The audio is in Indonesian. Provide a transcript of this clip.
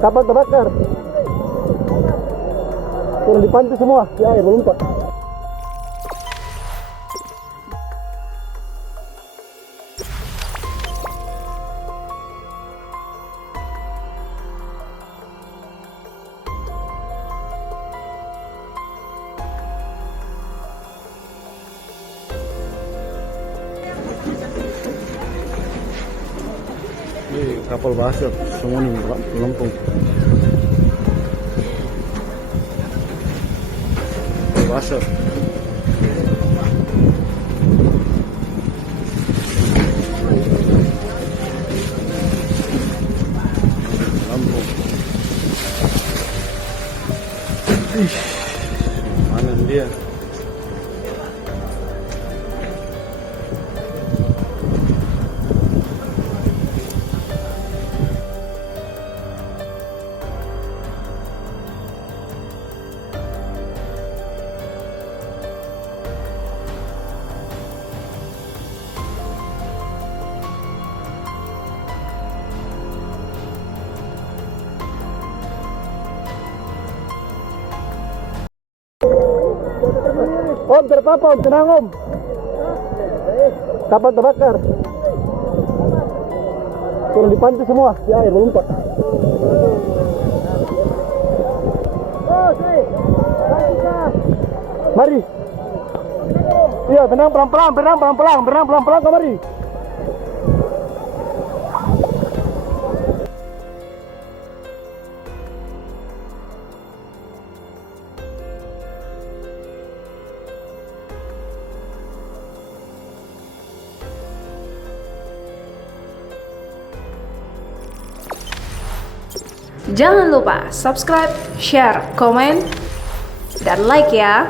Kapal terbakar. Turun di pantai semua, di air melompat. Ini kapal basah semua nih melempung. Kapal basah. Lampung. Ih, mana dia? Om, terpapa om, tenang om. Kapal terbakar. Turun di pantai semua, di air melompat. Mari. Iya, berenang pelan-pelan, berenang pelan-pelan, kemari. Jangan lupa subscribe, share, komen, dan like ya.